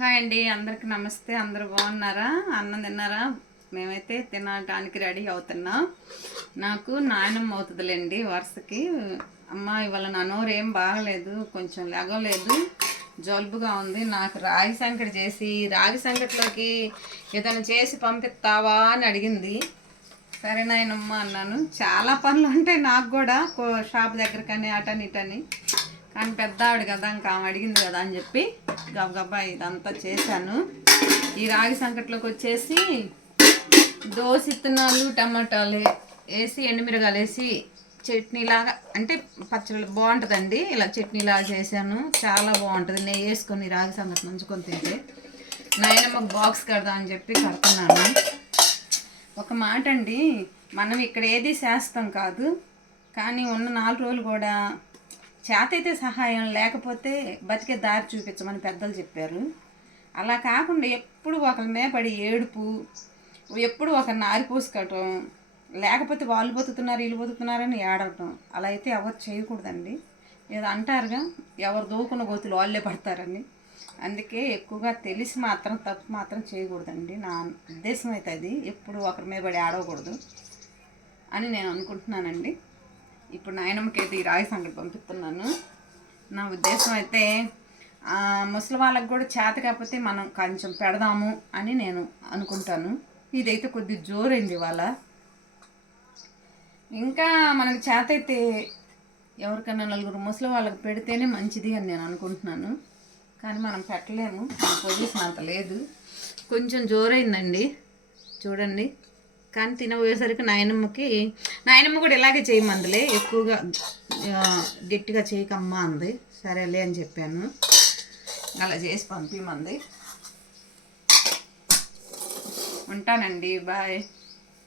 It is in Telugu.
హాయ్ అండి, అందరికి నమస్తే. అందరూ బాగున్నారా? అన్నం తిన్నారా? మేమైతే తినడానికి రెడీ అవుతున్నాం. నాకు నాయనమ్మ అవుతుందిలేండి వరుసకి. అమ్మ ఇవాళ నా నోరు ఏం బాగలేదు, కొంచెం లెగలేదు, జలుబుగా ఉంది. నాకు రాగి సంకటి చేసి రాగి సంకటిలోకి ఏదైనా చేసి పంపిస్తావా అని అడిగింది. సరే నాయనమ్మ అన్నాను. చాలా పనులు ఉంటాయి నాకు కూడా, షాప్ దగ్గరకని అటని ఇటని. కానీ పెద్ద ఆవిడ కదా, ఇంకా ఆమె అడిగింది కదా అని చెప్పి గబగబా ఇదంతా చేశాను. ఈ రాగి సంకట్లోకి వచ్చేసి దోస విత్తనాలు టమాటాలు వేసి ఎండుమిరగాయలు వేసి చట్నీలాగా, అంటే పచ్చడి బాగుంటుందండి. ఇలా చట్నీలాగా చేశాను, చాలా బాగుంటుంది. నెయ్యి వేసుకొని రాగి సంకటి నంచుకొని తింటే. నాయనమ్మకు బాక్స్ కడదాం అని చెప్పి కడుతున్నాను. ఒక మాట అండి, మనం ఇక్కడ ఏది శాస్త్రం కాదు, కానీ ఉన్న 4 రోజులు కూడా చేతైతే సహాయం, లేకపోతే బతికే దారి చూపించమని పెద్దలు చెప్పారు. అలా కాకుండా ఎప్పుడు ఒకరి మీద పడి ఏడుపు, ఎప్పుడు ఒకరిని ఆరిపోసుకోవటం, లేకపోతే వాళ్ళు బతుకుతున్నారు వీళ్ళు బతుకుతున్నారని ఏడవటం, అలా అయితే ఎవరు చేయకూడదండి. ఏదో అంటారుగా, ఎవరు దూకున్న గోతులు వాళ్ళే పడతారని. అందుకే ఎక్కువగా తెలిసి మాత్రం తప్పు మాత్రం చేయకూడదండి. నా ఉద్దేశం అయితే అది. ఎప్పుడు ఒకరి మీద పడి ఆడవకూడదు అని నేను అనుకుంటున్నానండి. ఇప్పుడు నాయనమ్మకి అయితే ఈ రాగి సంగటి పంపిస్తున్నాను. నా ఉద్దేశం అయితే ముసలి వాళ్ళకి కూడా చేత కాకపోతే మనం కొంచెం పెడదాము అని నేను అనుకుంటాను. ఇదైతే కొద్ది జోరైంది ఇవాళ. ఇంకా మనకి చేత అయితే ఎవరికైనా 4 ముసలి వాళ్ళకి పెడితేనే మంచిది అని నేను అనుకుంటున్నాను. కానీ మనం పెట్టలేము, మన పొజిషన్ అంత లేదు. కొంచెం జోరైందండి చూడండి. కానీ తినబోయేసరికి నాయనమ్మ కూడా ఇలాగే చేయమందిలే, ఎక్కువగా గట్టిగా చేయకమ్మా అంది. సరేలే అని చెప్పాను, అలా చేసి పంపిమంది. ఉంటానండి, బాయ్.